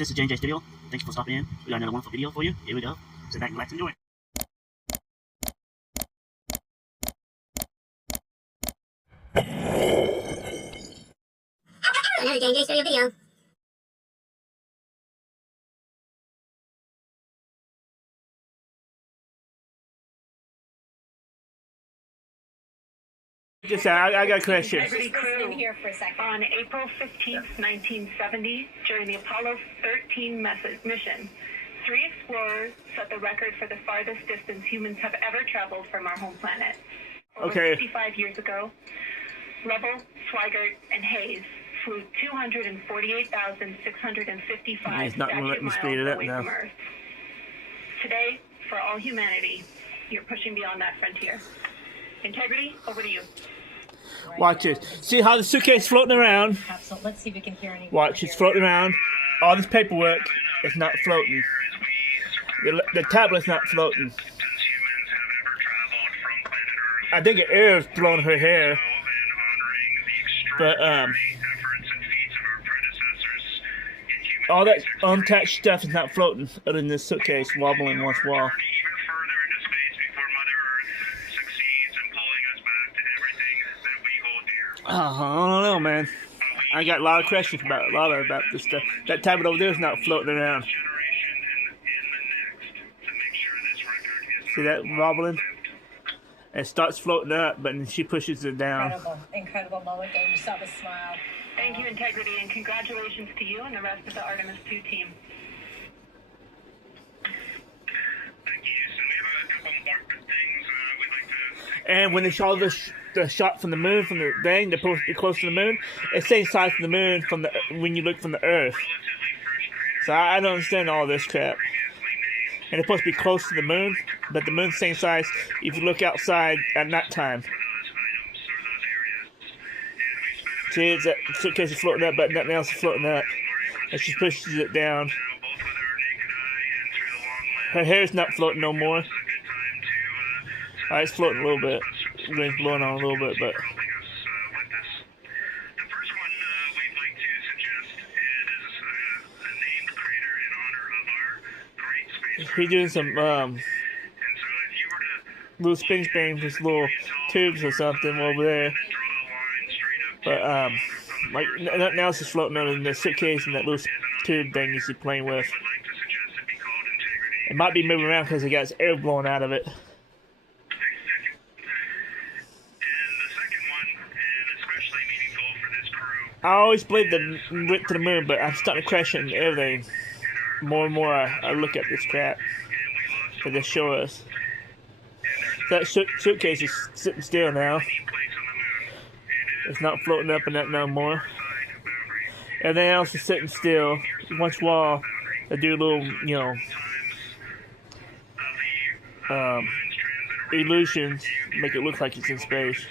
This is J&J Studio. Thanks for stopping in. We got another wonderful video for you. Here we go. Sit back and relax and enjoy. Another J&J Studio video. Just I got a question. In here for a second. On April 15th, 1970, during the Apollo 13 mission, 3 explorers set the record for the farthest distance humans have ever traveled from our home planet. Over 55 years ago, Lovell, Swigert, and Hayes flew 248,655 He's not going to let me speed it up now. from Earth. Today, for all humanity, you're pushing beyond that frontier. Integrity, over to you. Watch it. See how the suitcase is floating around? Let's see if we can hear any. Watch, it's floating around. All this paperwork is not floating. The tablet's not floating. I think the air is blowing her hair. But, all that untouched stuff is not floating other than this suitcase wobbling once wall. I don't know, man. I got a lot of questions about this stuff. That tablet over there is not floating around. See that wobbling? It starts floating up, but then she pushes it down. Incredible moment there. You saw the smile. Thank you, Integrity, and congratulations to you and the rest of the Artemis 2 team. Thank you. So we have a couple more things we'd like to... And when they show the shot from the moon, from the thing, they're supposed to be close to the moon. It's the same size from the moon from the when you look from the Earth. So I don't understand all this crap. And it's supposed to be close to the moon, but the moon's the same size if you look outside at night time. See, it's that suitcase is floating up, but nothing else is floating up. And she pushes it down. Her hair's not floating no more. Alright, it's floating a little bit. The wind's blowing on a little bit, but... He's doing some, little spin with little tubes or something over there. But, like, nothing else is floating other than the suitcase and that little tube thing he's playing with. It might be moving around because it got air blowing out of it. I always believed that went to the moon, but I'm starting to question everything. More and more I look at this crap that they show us. That suitcase is sitting still now. It's not floating up and that no more. Everything else is sitting still. Once wall, they do a little, you know, illusions, make it look like it's in space.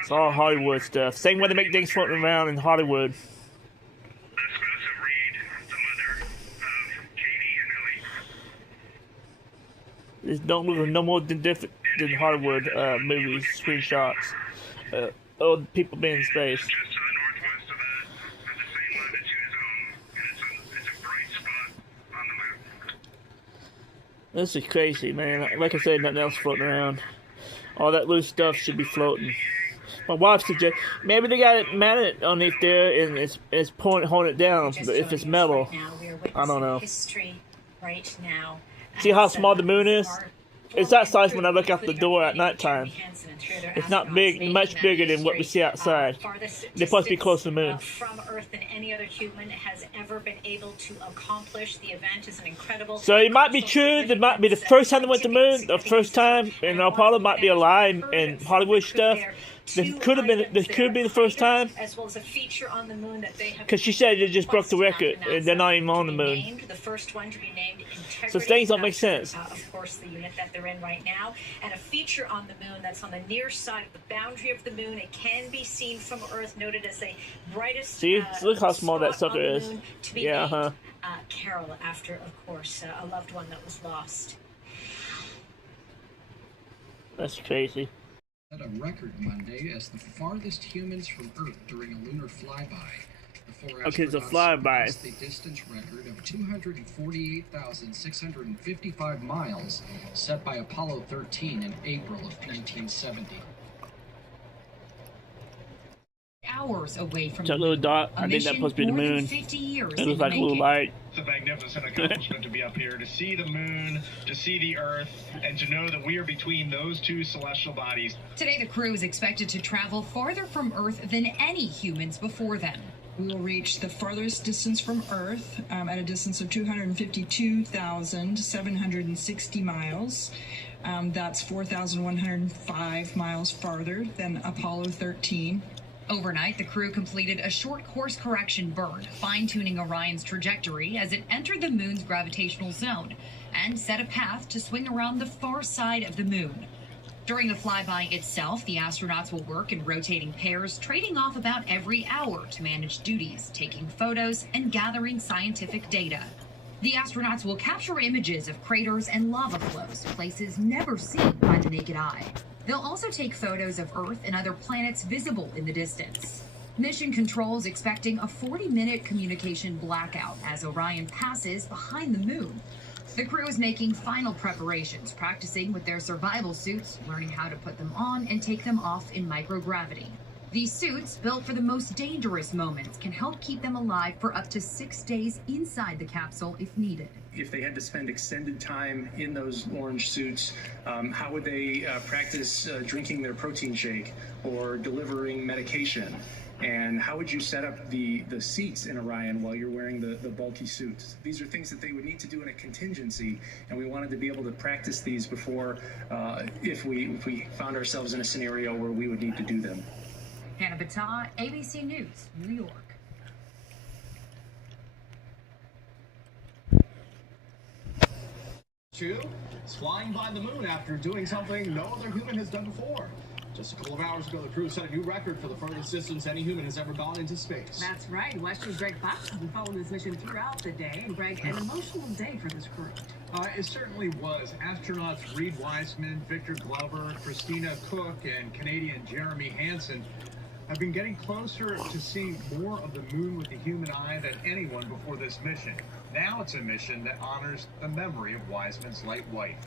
It's all Hollywood stuff. Same way they make things floating around in Hollywood. It don't look no more than different than Hollywood movies, screenshots. Oh, people being in space. This is crazy, man. Like I said, nothing else floating around. All that loose stuff should be floating. My wife suggests maybe they got it mounted underneath there and it's holding it down. But if it's metal, I don't know. Right now. See how small the moon is? It's that size when I look out the door at nighttime. It's not big, much bigger than what we see outside. They're supposed to be close to the moon. From Earth than any other human has ever been able to accomplish. The event is an incredible. So it might be true. It might be the first time they went to the moon, the first time, and Apollo might be a lie and Hollywood stuff. This could have been. This could be the first time. As well as a feature on the moon that they have. Because she said they just broke the record, and they're not even on the moon. The first one to be named. So things don't make sense. Of course, the unit that they're in right now, and a feature on the moon that's on the near side of the boundary of the moon. It can be seen from Earth, noted as the brightest. See, look how small that sucker is. Yeah, Carol, after of course a loved one that was lost. That's crazy. Set a record Monday as the farthest humans from Earth during a lunar flyby. The Okay, it's a flyby. The distance record of 248,655 miles set by Apollo 13 in April of 1970. Hours away from That little dot, I think that's supposed to be the moon. 50 years It looks like a little light. It's a magnificent accomplishment to be up here, to see the moon, to see the Earth, and to know that we are between those two celestial bodies. Today, the crew is expected to travel farther from Earth than any humans before them. We will reach the farthest distance from Earth at a distance of 252,760 miles. That's 4,105 miles farther than Apollo 13. Overnight, the crew completed a short course correction burn, fine-tuning Orion's trajectory as it entered the moon's gravitational zone and set a path to swing around the far side of the moon. During the flyby itself, the astronauts will work in rotating pairs, trading off about every hour to manage duties, taking photos, and gathering scientific data. The astronauts will capture images of craters and lava flows, places never seen by the naked eye. They'll also take photos of Earth and other planets visible in the distance. Mission Control is expecting a 40-minute communication blackout as Orion passes behind the moon. The crew is making final preparations, practicing with their survival suits, learning how to put them on and take them off in microgravity. These suits, built for the most dangerous moments, can help keep them alive for up to 6 days inside the capsule if needed. If they had to spend extended time in those orange suits, how would they practice drinking their protein shake or delivering medication? And how would you set up the seats in Orion while you're wearing the bulky suits? These are things that they would need to do in a contingency, and we wanted to be able to practice these before if we found ourselves in a scenario where we would need to do them. Hannah Battah, ABC News, New York. Is flying by the moon after doing something no other human has done before. Just a couple of hours ago, the crew set a new record for the furthest distance any human has ever gone into space. That's right. WSU's Greg Fox has been following this mission throughout the day. And Greg, an emotional day for this crew. It certainly was. Astronauts Reed Wiseman, Victor Glover, Christina Cook, and Canadian Jeremy Hansen have been getting closer to seeing more of the moon with the human eye than anyone before this mission. Now it's a mission that honors the memory of Wiseman's late wife.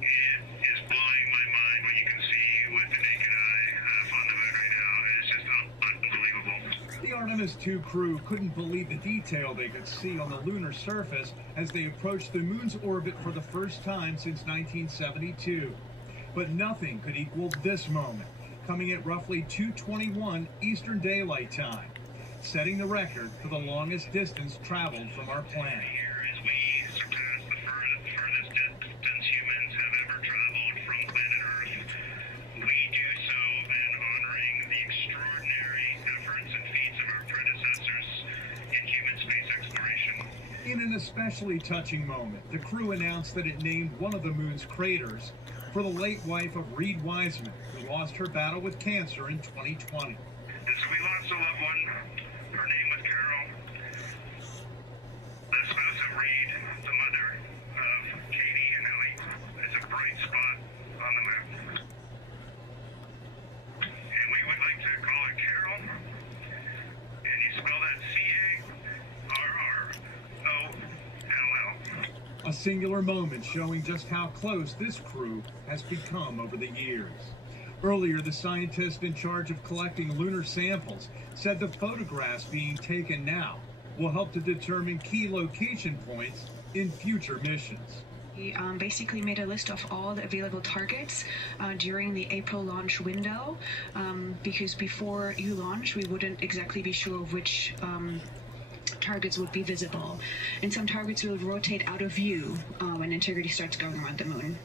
It is blowing my mind what you can see with the naked eye on the moon right now. It is just unbelievable. The Artemis 2 crew couldn't believe the detail they could see on the lunar surface as they approached the moon's orbit for the first time since 1972. But nothing could equal this moment, coming at roughly 2:21 Eastern Daylight Time, setting the record for the longest distance traveled from our planet. Here as we surpass the furthest distance humans have ever traveled from planet Earth, we do so in honoring the extraordinary efforts and feats of our predecessors in human space exploration. In an especially touching moment, the crew announced that it named one of the moon's craters for the late wife of Reed Wiseman, who lost her battle with cancer in 2020. So we lost a loved one. Her name was Carol, the spouse of Reed, the mother of Katie and Ellie. It's a bright spot on the map. And we would like to call it Carol. And you spell that C-A-R-R-O-L-L. A singular moment showing just how close this crew has become over the years. Earlier, the scientist in charge of collecting lunar samples said the photographs being taken now will help to determine key location points in future missions. We basically made a list of all the available targets during the April launch window because before you launch, we wouldn't exactly be sure of which targets would be visible. And some targets will rotate out of view when integrity starts going around the moon.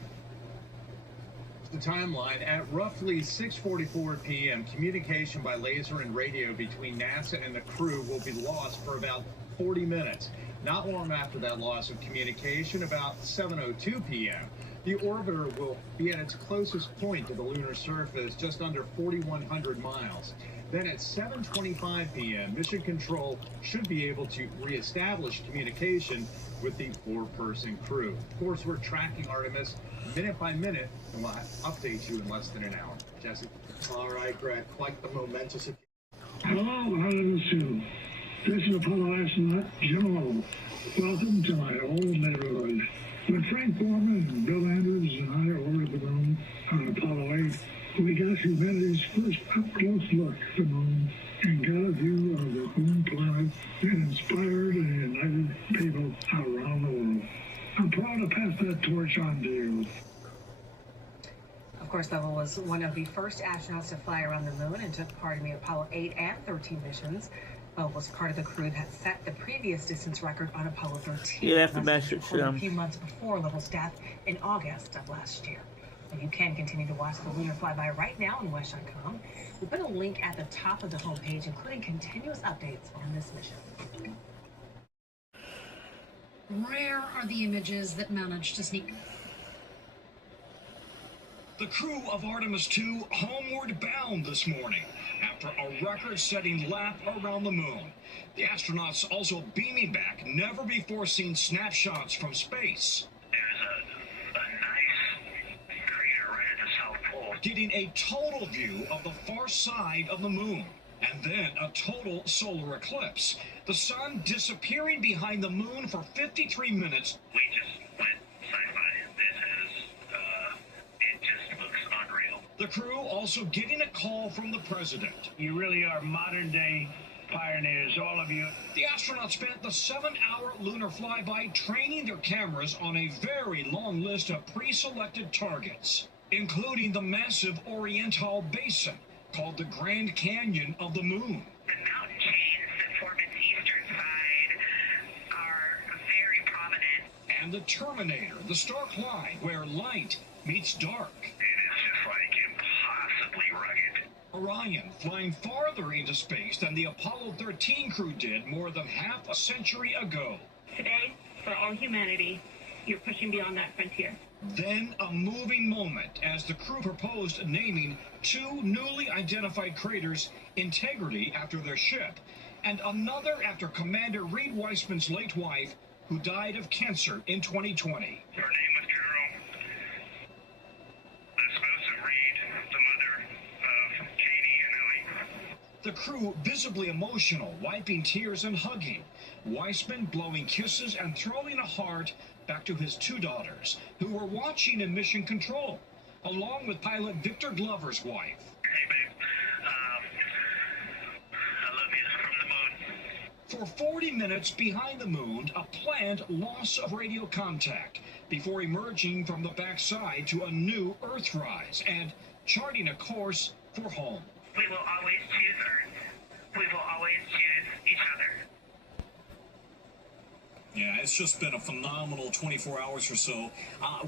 The timeline: at roughly 6:44 p.m., communication by laser and radio between NASA and the crew will be lost for about 40 minutes. Not long after that loss of communication, about 7:02 p.m., the orbiter will be at its closest point to the lunar surface, just under 4,100 miles. Then at 7:25 p.m., Mission Control should be able to reestablish communication with the four-person crew. Of course, we're tracking Artemis minute by minute, and we'll update you in less than an hour. Jesse? All right, Greg, quite the momentous. Hello, Our OSU. This is Apollo astronaut Jim O. Welcome to my old neighborhood. When Frank Borman and Bill Andrews and I orbited the moon on Apollo 8, we got humanity's first up-close look at the moon and got a view of the moon planet that inspired and united people around the world. I'm proud to pass that torch on to you. Of course, Lovell was one of the first astronauts to fly around the moon and took part in the Apollo 8 and 13 missions. Lovell was part of the crew that set the previous distance record on Apollo 13. Yeah, after message. A few months before Lovell's death in August of last year. And you can continue to watch the lunar flyby right now on WESH.com. We put a link at the top of the homepage, including continuous updates on this mission. Rare are the images that manage to sneak. The crew of Artemis II homeward bound this morning after a record-setting lap around the moon. The astronauts also beaming back never-before-seen snapshots from space. There's a nice crater right at the South Pole. Getting a total view of the far side of the moon. And then a total solar eclipse. The sun disappearing behind the moon for 53 minutes. We just went sci-fi. This is, it just looks unreal. The crew also getting a call from the president. You really are modern-day pioneers, all of you. The astronauts spent the 7-hour lunar flyby training their cameras on a very long list of pre-selected targets, including the massive Oriental Basin, called the Grand Canyon of the moon. The mountain chains that form its eastern side are very prominent. And the Terminator, the stark line where light meets dark. It is just like impossibly rugged. Orion flying farther into space than the Apollo 13 crew did more than half a century ago. Today, for all humanity, you're pushing beyond that frontier. Then a moving moment as the crew proposed naming 2 newly identified craters Integrity after their ship, and another after Commander Reed Weissman's late wife, who died of cancer in 2020. Her name was Carol. The spouse of Reed, the mother of Katie and Ellie. The crew visibly emotional, wiping tears and hugging. Weissman blowing kisses and throwing a heart back to his 2 daughters, who were watching in mission control, along with pilot Victor Glover's wife. Hey, babe. I love you from the moon. For 40 minutes behind the moon, a planned loss of radio contact before emerging from the backside to a new Earthrise and charting a course for home. We will always choose Earth. We will always choose each other. Yeah, it's just been a phenomenal 24 hours or so.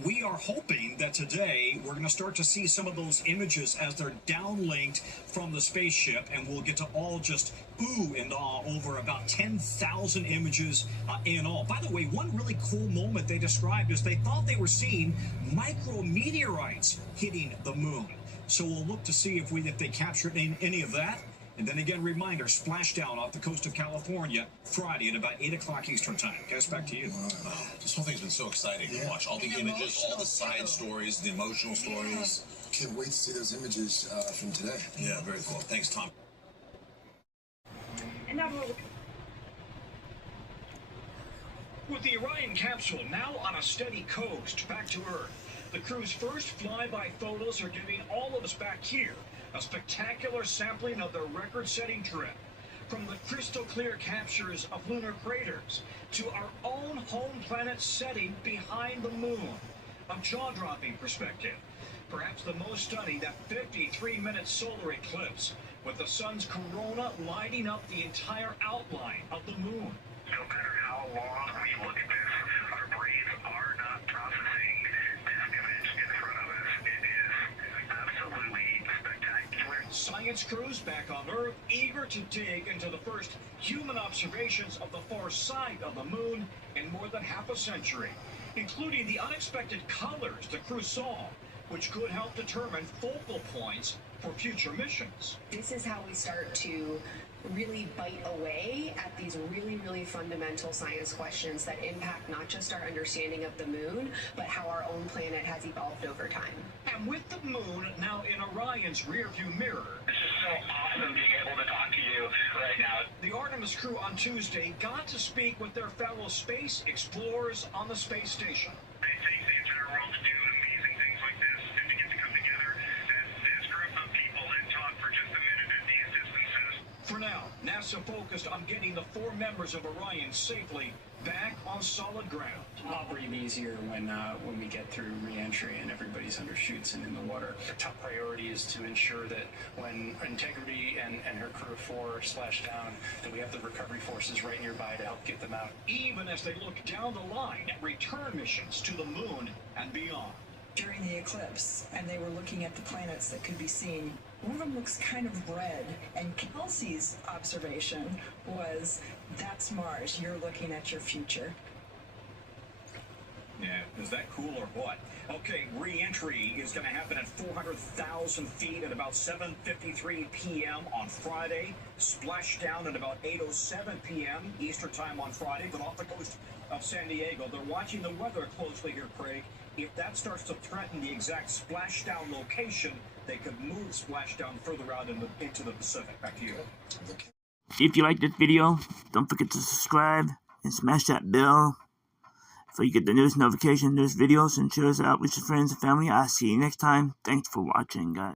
We are hoping that today we're going to start to see some of those images as they're downlinked from the spaceship, and we'll get to all just ooh and ah over about 10,000 images in all. By the way, one really cool moment they described is they thought they were seeing micrometeorites hitting the moon. So we'll look to see if they captured any of that. And then again, reminder, splashdown off the coast of California Friday at about 8 o'clock Eastern time. Guys, back to you. Wow. This whole thing's been so exciting to watch. All the images, all the side stories, the emotional stories. Can't wait to see those images from today. Yeah, very cool. Thanks, Tom. And now With the Orion capsule now on a steady coast back to Earth, the crew's first flyby photos are giving all of us back here a spectacular sampling of their record-setting trip. From the crystal-clear captures of lunar craters to our own home planet setting behind the moon. A jaw-dropping perspective. Perhaps the most stunning, that 53-minute solar eclipse with the sun's corona lighting up the entire outline of the moon. No matter how long we look at this, our brains are not processing this image in front of us. It is absolutely spectacular. Science crews back on Earth eager to dig into the first human observations of the far side of the moon in more than half a century, including the unexpected colors the crew saw, which could help determine focal points for future missions. This is how we start to really bite away at these really fundamental science questions that impact not just our understanding of the moon, but how our own planet has evolved over time. And with the moon now in Orion's rearview mirror. It's just so awesome being able to talk to you right now. The Artemis crew on Tuesday got to speak with their fellow space explorers on the space station. It takes the entire world to do amazing things like this, and to get to come together as this group of people and talk for just a minute at these distances. For now, NASA focused on getting the 4 members of Orion safely back on solid ground. I'll breathe easier when we get through re-entry and everybody's under chutes and in the water. The top priority is to ensure that when Integrity and her crew 4 splash down, that we have the recovery forces right nearby to help get them out. Even as they look down the line at return missions to the moon and beyond. During the eclipse, and they were looking at the planets that could be seen, one of them looks kind of red, and Kelsey's observation was, that's Mars, you're looking at your future. Yeah, is that cool or what? Okay, re-entry is going to happen at 400,000 feet at about 7:53 p.m. on Friday. Splashdown at about 8:07 p.m. Eastern time on Friday, but off the coast of San Diego. They're watching the weather closely here, Craig. If that starts to threaten the exact splashdown location, they could move splashdown further out into the Pacific. Back to you. If you like this video, don't forget to subscribe and smash that bell so you get the newest notification, newest videos, and share us out with your friends and family. I'll see you next time. Thanks for watching, guys.